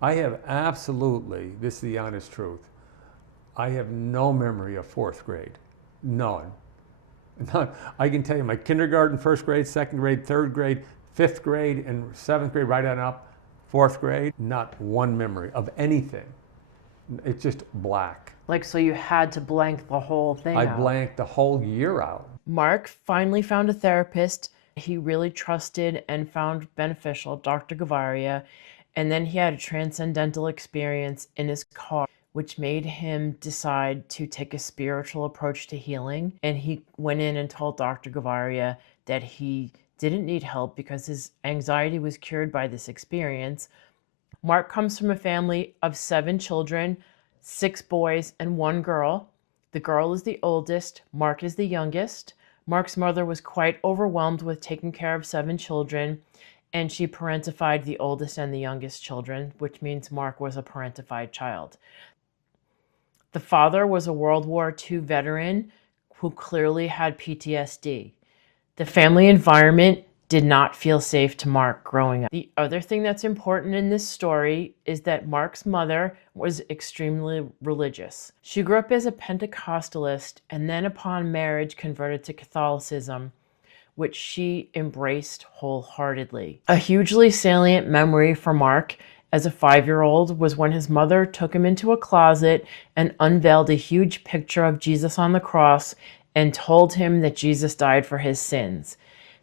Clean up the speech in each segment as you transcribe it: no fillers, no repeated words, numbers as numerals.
I have absolutely, this is the honest truth, I have no memory of fourth grade. None. None. I can tell you my kindergarten, first grade, second grade, third grade, fifth grade, and seventh grade, right on up, fourth grade, not one memory of anything. It's just black. Like, so you had to blank the whole thing I out. blanked the whole year out. Mark finally found a therapist he really trusted and found beneficial, Dr. Gavaria, and then he had a transcendental experience in his car, which made him decide to take a spiritual approach to healing. And he went in and told Dr. Gavaria that he didn't need help because his anxiety was cured by this experience. Mark comes from a family of 7 children, 6 boys and 1 girl. The girl is the oldest, Mark is the youngest. Mark's mother was quite overwhelmed with taking care of 7 children, and she parentified the oldest and the youngest children, which means Mark was a parentified child. The father was a World War II veteran who clearly had PTSD. The family environment did not feel safe to Mark growing up. The other thing that's important in this story is that Mark's mother was extremely religious. She grew up as a Pentecostalist and then upon marriage converted to Catholicism, which she embraced wholeheartedly. A hugely salient memory for Mark as a 5-year-old was when his mother took him into a closet and unveiled a huge picture of Jesus on the cross and told him that Jesus died for his sins.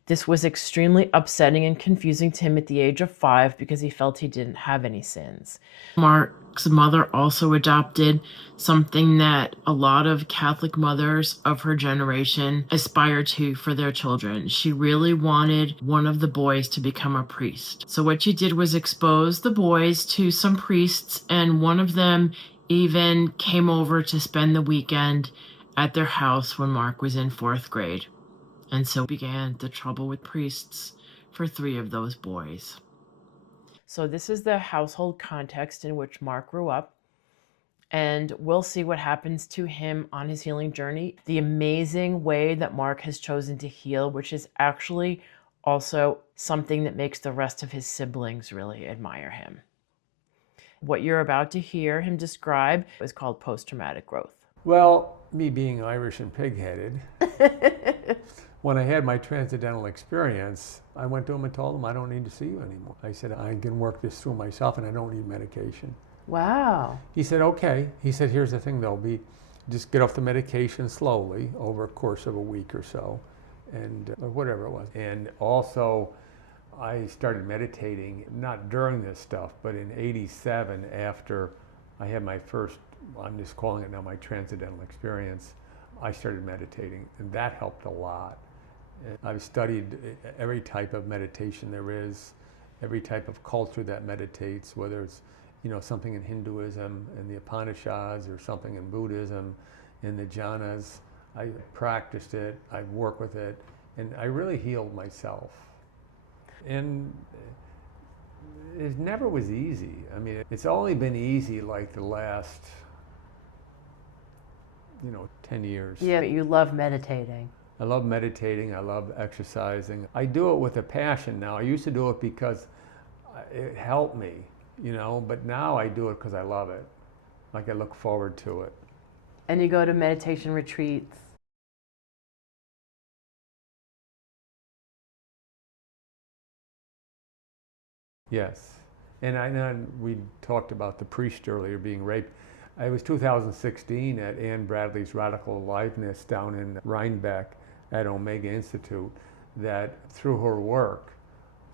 This was extremely upsetting and confusing to him at the age of 5 because he felt he didn't have any sins. Mark's mother also adopted something that a lot of Catholic mothers of her generation aspire to for their children. She really wanted one of the boys to become a priest. So what she did was expose the boys to some priests, and one of them even came over to spend the weekend at their house when Mark was in 4th grade. And so began the trouble with priests for 3 of those boys. So this is the household context in which Mark grew up. And we'll see what happens to him on his healing journey. The amazing way that Mark has chosen to heal, which is actually also something that makes the rest of his siblings really admire him. What you're about to hear him describe is called post-traumatic growth. Well, me being Irish and pig-headed, when I had my transcendental experience, I went to him and told him, I don't need to see you anymore. I said, I can work this through myself and I don't need medication. Wow. He said, okay. He said, here's the thing though, just get off the medication slowly over a course of a week or so, and or whatever it was. And also, I started meditating, not during this stuff, but in '87 after I had my first, I'm just calling it now my transcendental experience, I started meditating, and that helped a lot. I've studied every type of meditation there is, every type of culture that meditates, whether it's something in Hinduism and the Upanishads or something in Buddhism, in the jhanas. I practiced it, I worked with it, and I really healed myself. And it never was easy. I mean, it's only been easy like the last 10 years. Yeah, but you love meditating. I love meditating, I love exercising. I do it with a passion now. I used to do it because it helped me, but now I do it because I love it. Like I look forward to it. And you go to meditation retreats. Yes. And we talked about the priest earlier being raped. It was 2016 at Ann Bradley's Radical Aliveness down in Rhinebeck at Omega Institute that through her work,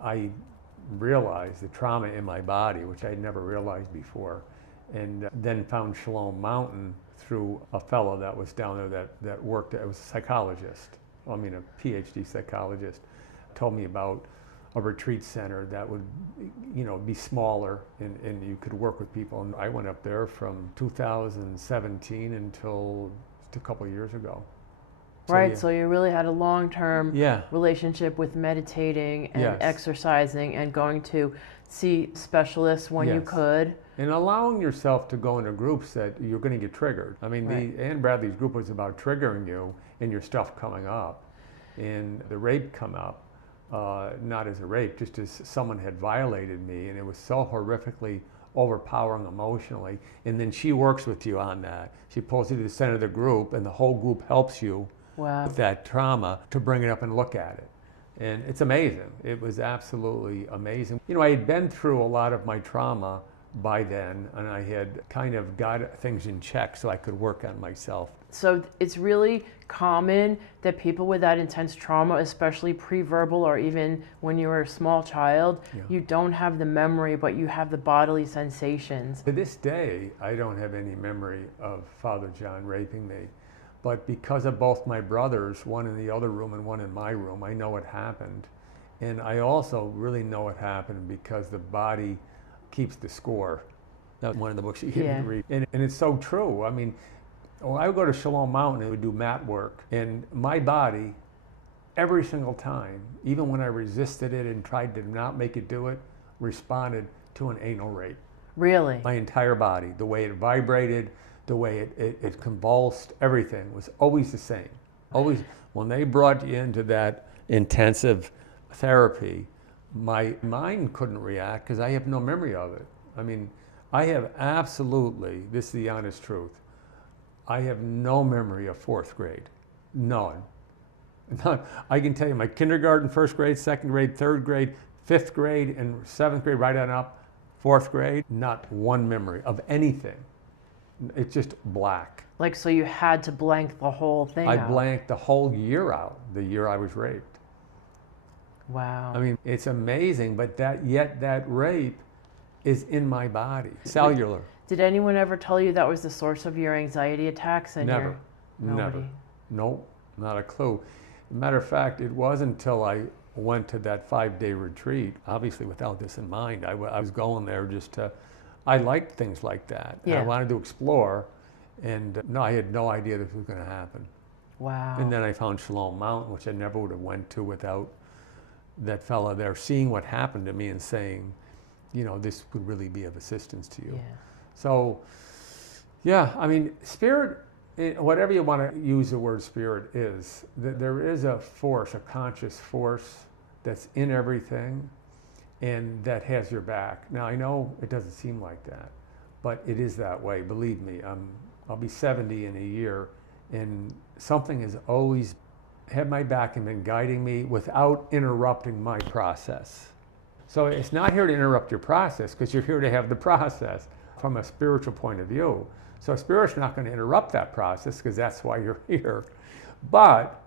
I realized the trauma in my body, which I had never realized before, and then found Shalom Mountain through a fellow that was down there that worked, it was a psychologist, a PhD psychologist, told me about a retreat center that would, be smaller and you could work with people. And I went up there from 2017 until just a couple of years ago. Right, so you really had a long-term Yeah. relationship with meditating and Yes. exercising and going to see specialists when you Yes. could. And allowing yourself to go into groups that you're going to get triggered. I mean, Right. the Ann Bradley's group was about triggering you and your stuff coming up. And the rape come up, not as a rape, just as someone had violated me, and it was so horrifically overpowering emotionally. And then she works with you on that. She pulls you to the center of the group, and the whole group helps you Wow. with that trauma to bring it up and look at it. And it's amazing. It was absolutely amazing. You know, I had been through a lot of my trauma by then, and I had kind of got things in check so I could work on myself. So it's really common that people with that intense trauma, especially pre-verbal or even when you were a small child, you don't have the memory, but you have the bodily sensations. To this day, I don't have any memory of Father John raping me. But because of both my brothers, one in the other room and one in my room, I know it happened. And I also really know it happened because the body keeps the score. That's one of the books you can read. And it's so true. I mean, when I would go to Shalom Mountain and would do mat work, and my body, every single time, even when I resisted it and tried to not make it do it, responded to an anal rape. Really? My entire body, the way it vibrated, the way it convulsed, everything was always the same. Always, when they brought you into that intensive therapy, my mind couldn't react because I have no memory of it. I mean, I have absolutely, this is the honest truth, I have no memory of fourth grade. None. None. I can tell you my kindergarten, first grade, second grade, third grade, fifth grade, and seventh grade, right on up, fourth grade, not one memory of anything. It's just black. Like, so you had to blank the whole thing out. I blanked the whole year out, the year I was raped. Wow. I mean, it's amazing, but yet that rape is in my body, cellular. Did anyone ever tell you that was the source of your anxiety attacks? And Never. Nobody? Never. Nope, not a clue. Matter of fact, it wasn't until I went to that 5-day retreat, obviously without this in mind. I was going there just to, I liked things like that. Yeah. I wanted to explore, and no, I had no idea this was going to happen. Wow. And then I found Shalom Mountain, which I never would have went to without that fella there seeing what happened to me and saying, you know, this could really be of assistance to you. Yeah. So, yeah, I mean, spirit, whatever you want to use the word spirit is, there is a force, a conscious force that's in everything and that has your back. Now, I know it doesn't seem like that, but it is that way. Believe me, I'll be 70 in a year, and something has always had my back and been guiding me without interrupting my process. So it's not here to interrupt your process, because you're here to have the process from a spiritual point of view. So spirit's not going to interrupt that process, because that's why you're here. But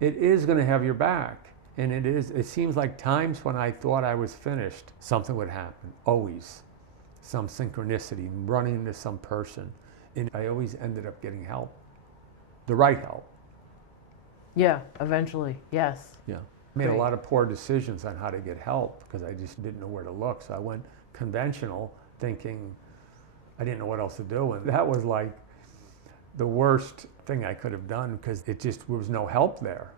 it is going to have your back. And it seems like times when I thought I was finished, something would happen, always. Some synchronicity, running into some person. And I always ended up getting help, the right help. Yeah, eventually, yes. Yeah. I made a lot of poor decisions on how to get help because I just didn't know where to look. So I went conventional, thinking I didn't know what else to do. And that was like the worst thing I could have done, because there was no help there.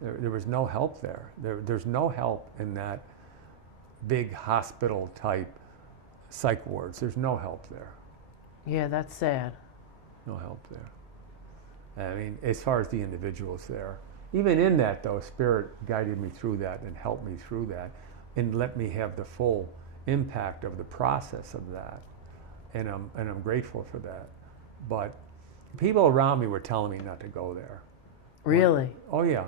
There was no help there. There's no help in that big hospital type psych wards. There's no help there. Yeah, that's sad. No help there. I mean, as far as the individuals there. Even in that, though, Spirit guided me through that and helped me through that and let me have the full impact of the process of that. And I'm grateful for that. But people around me were telling me not to go there. Really? Oh, yeah.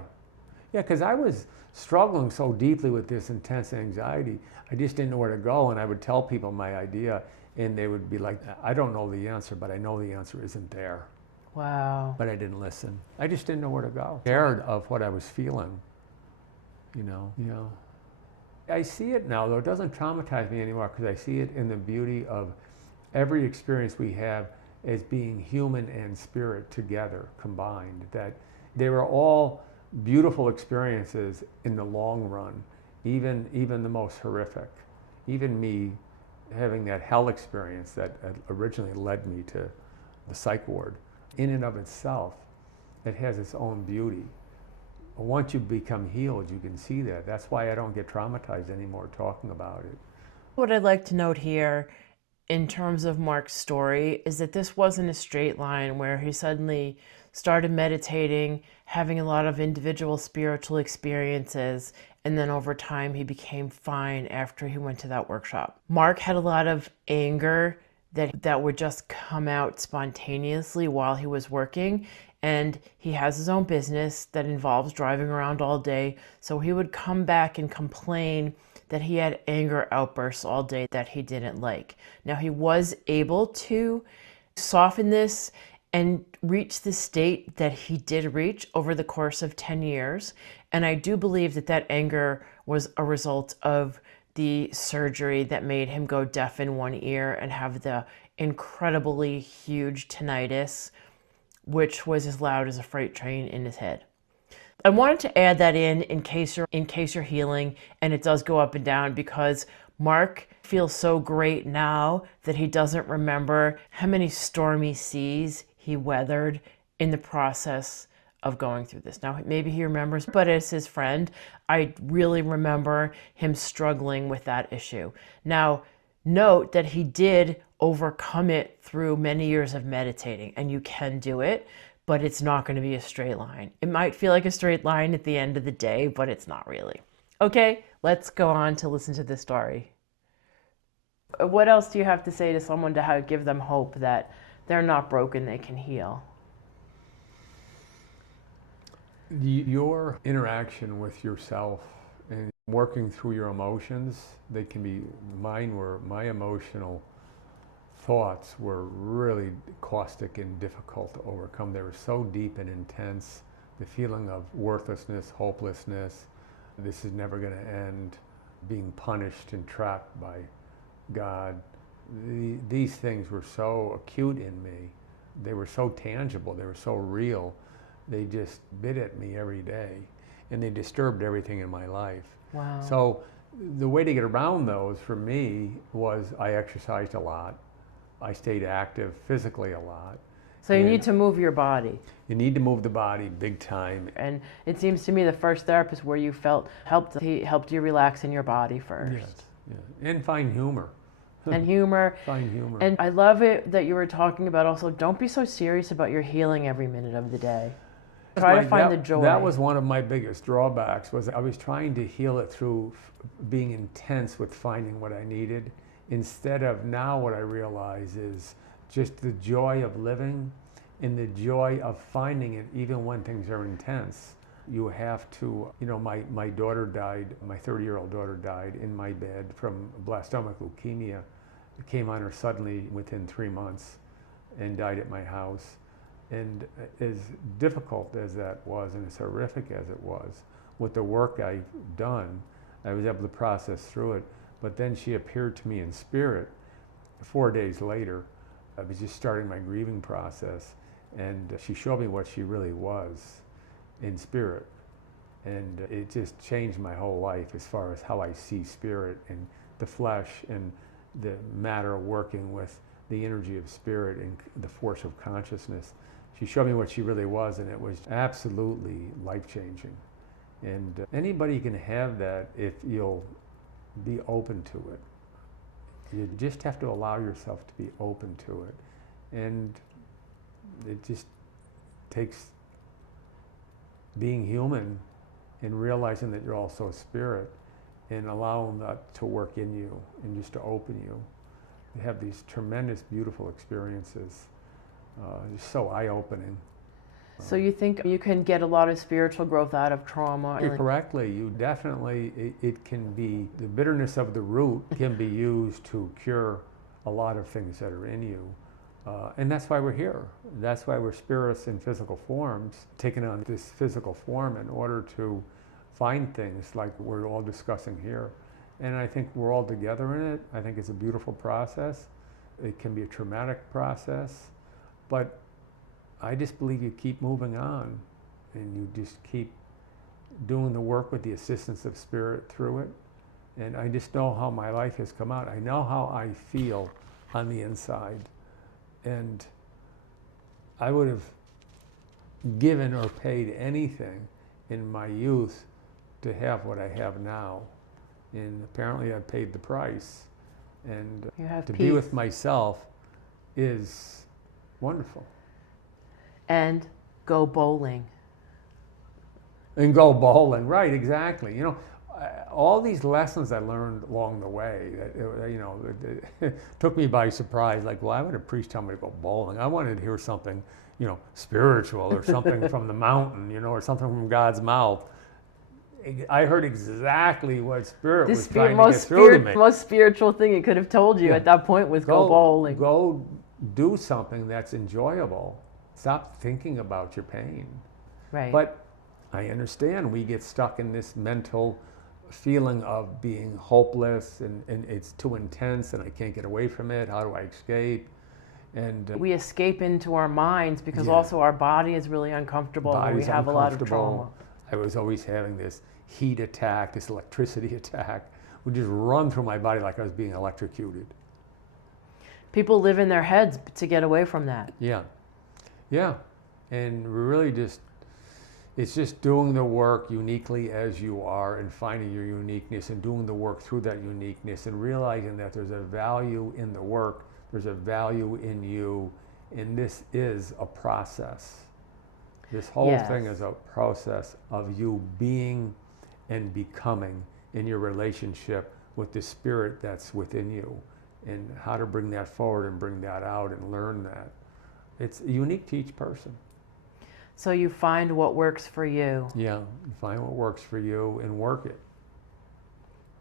Yeah, because I was struggling so deeply with this intense anxiety. I just didn't know where to go, and I would tell people my idea, and they would be like, I don't know the answer, but I know the answer isn't there. Wow. But I didn't listen. I just didn't know where to go. Scared of what I was feeling, you know. I see it now, though. It doesn't traumatize me anymore, because I see it in the beauty of every experience we have as being human and spirit together, combined. That they were all beautiful experiences in the long run, even the most horrific. Even me having that hell experience that originally led me to the psych ward. In and of itself, it has its own beauty. Once you become healed, you can see that. That's why I don't get traumatized anymore talking about it. What I'd like to note here in terms of Mark's story is that this wasn't a straight line where he suddenly started meditating, having a lot of individual spiritual experiences, And then over time, he became fine after he went to that workshop. Mark had a lot of anger that would just come out spontaneously while he was working. And he has his own business that involves driving around all day. So he would come back and complain that he had anger outbursts all day that he didn't like. Now, he was able to soften this and reach the state that he did reach over the course of 10 years. And I do believe that that anger was a result of the surgery that made him go deaf in one ear and have the incredibly huge tinnitus, which was as loud as a freight train in his head. I wanted to add that in case you're healing and it does go up and down, because Mark feels so great now that he doesn't remember how many stormy seas he weathered in the process of going through this. Now, maybe he remembers, but as his friend, I really remember him struggling with that issue. Now, note that he did overcome it through many years of meditating, and you can do it, but it's not going to be a straight line. It might feel like a straight line at the end of the day, but it's not really. Okay, let's go on to listen to this story. What else do you have to say to someone to give them hope that they're not broken, they can heal? Your interaction with yourself and working through your emotions, they can be, my emotional thoughts were really caustic and difficult to overcome. They were so deep and intense. The feeling of worthlessness, hopelessness, this is never going to end, being punished and trapped by God. These things were so acute in me. They were so tangible. They were so real. They just bit at me every day, and they disturbed everything in my life. Wow. So the way to get around those for me was I exercised a lot. I stayed active physically a lot. So you need to move your body. You need to move the body big time. And it seems to me the first therapist where you helped you relax in your body first. Yes, yeah. And find humor. And humor. Find humor. And I love it that you were talking about also, don't be so serious about your healing every minute of the day. Try to find the joy. That was one of my biggest drawbacks, was I was trying to heal it through being intense with finding what I needed, instead of now what I realize is just the joy of living and the joy of finding it even when things are intense. You have to, my daughter died, my 30-year-old daughter died in my bed from blastoma leukemia. It came on her suddenly within 3 months and died at my house. And as difficult as that was, and as horrific as it was, with the work I've done, I was able to process through it. But then she appeared to me in spirit 4 days later. I was just starting my grieving process, and she showed me what she really was in spirit. And it just changed my whole life as far as how I see spirit and the flesh and the matter working with the energy of spirit and the force of consciousness. She showed me what she really was, and it was absolutely life-changing. And anybody can have that if you'll be open to it. You just have to allow yourself to be open to it. And it just takes being human and realizing that you're also spirit and allowing that to work in you and just to open you. You have these tremendous, beautiful experiences. Just so eye-opening. So you think you can get a lot of spiritual growth out of trauma? Correctly, you definitely, it can be, the bitterness of the root can be used to cure a lot of things that are in you. And that's why we're here. That's why we're spirits in physical forms, taking on this physical form in order to find things like we're all discussing here. And I think we're all together in it. I think it's a beautiful process. It can be a traumatic process. But I just believe you keep moving on, and you just keep doing the work with the assistance of spirit through it. And I just know how my life has come out. I know how I feel on the inside. And I would have given or paid anything in my youth to have what I have now. And apparently I paid the price. And to be with myself is wonderful. And go bowling. And go bowling, right, exactly. all these lessons I learned along the way, it took me by surprise. Like, why would a priest tell me to go bowling? I wanted to hear something, spiritual or something from the mountain, or something from God's mouth. I heard exactly what Spirit was trying to get through to me. The most spiritual thing it could have told you at that point was go bowling. Go do something that's enjoyable. Stop thinking about your pain. Right. But I understand we get stuck in this mental feeling of being hopeless and it's too intense and I can't get away from it. How do I escape? And we escape into our minds because also our body is really uncomfortable when we have a lot of trauma. I was always having this heat attack, this electricity attack, would just run through my body like I was being electrocuted. People live in their heads to get away from that. Yeah. And really it's just doing the work uniquely as you are and finding your uniqueness and doing the work through that uniqueness and realizing that there's a value in the work, there's a value in you, and this is a process. This whole thing is a process of you being and becoming in your relationship with the Spirit that's within you, and how to bring that forward and bring that out and learn that. It's unique to each person. So you find what works for you. Yeah, you find what works for you and work it.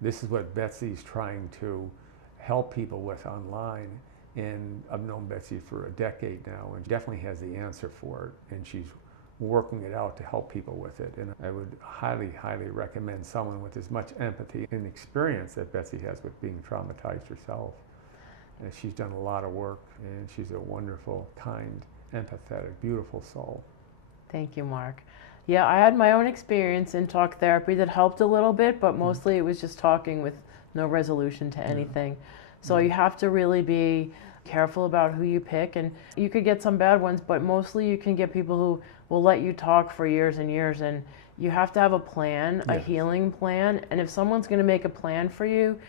This is what Betsy's trying to help people with online. And I've known Betsy for a decade now, and she definitely has the answer for it. And she's working it out to help people with it. And I would highly, highly recommend someone with as much empathy and experience that Betsy has with being traumatized herself. And she's done a lot of work, and she's a wonderful, kind, empathetic, beautiful soul. Thank you, Mark. Yeah, I had my own experience in talk therapy that helped a little bit, but mostly it was just talking with no resolution to anything. So you have to really be careful about who you pick, and you could get some bad ones, but mostly you can get people who will let you talk for years and years, and you have to have a plan, a healing plan, and if someone's going to make a plan for you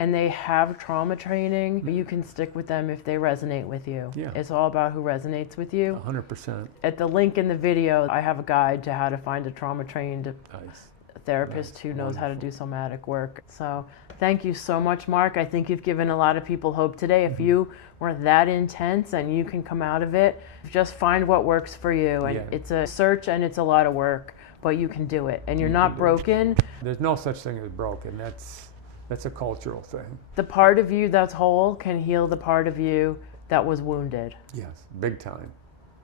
and they have trauma training, you can stick with them if they resonate with you. Yeah. It's all about who resonates with you. 100%. At the link in the video, I have a guide to how to find a trauma-trained therapist who knows how to do somatic work. So thank you so much, Mark. I think you've given a lot of people hope today. If you weren't that intense and you can come out of it, just find what works for you. And it's a search and it's a lot of work, but you can do it. And you're not broken. There's no such thing as broken. That's a cultural thing. The part of you that's whole can heal the part of you that was wounded. Yes, big time,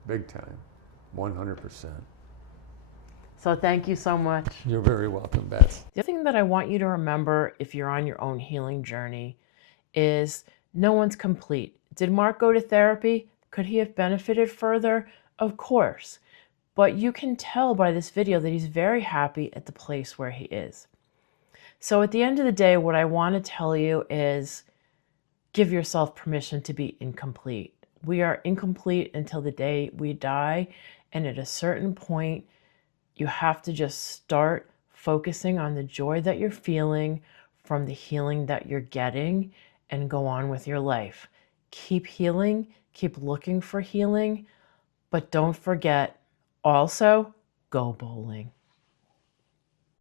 100%. So thank you so much. You're very welcome, Beth. The other thing that I want you to remember if you're on your own healing journey is no one's complete. Did Mark go to therapy? Could he have benefited further? Of course. But you can tell by this video that he's very happy at the place where he is. So at the end of the day, what I want to tell you is give yourself permission to be incomplete. We are incomplete until the day we die. And at a certain point, you have to just start focusing on the joy that you're feeling from the healing that you're getting and go on with your life. Keep healing, keep looking for healing, but don't forget, also, go bowling.